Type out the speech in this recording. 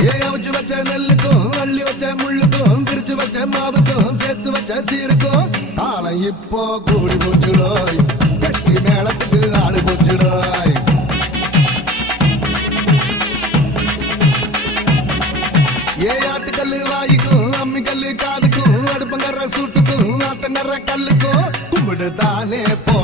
ஏ அவிச்சு வச்ச நெல்லுக்கும் அள்ளி வச்ச முள்ளுக்கும் பிரிச்சு வச்ச மாவுக்கும் சேர்த்து வச்ச சீருக்கும் தாளம் இப்போ கூடி போச்சுடோய் கட்டி மேளத்துக்கு ஆடு போச்சுடோய் ஏ ஆட்டுக்கல்லு வாய்க்கும் அம்மி கல்லு காதுக்கும் அடுப்பங்கர சூட்டுக்கும் ஆத்தங்கர கல்லுக்கும் கும்பிடு தானே போ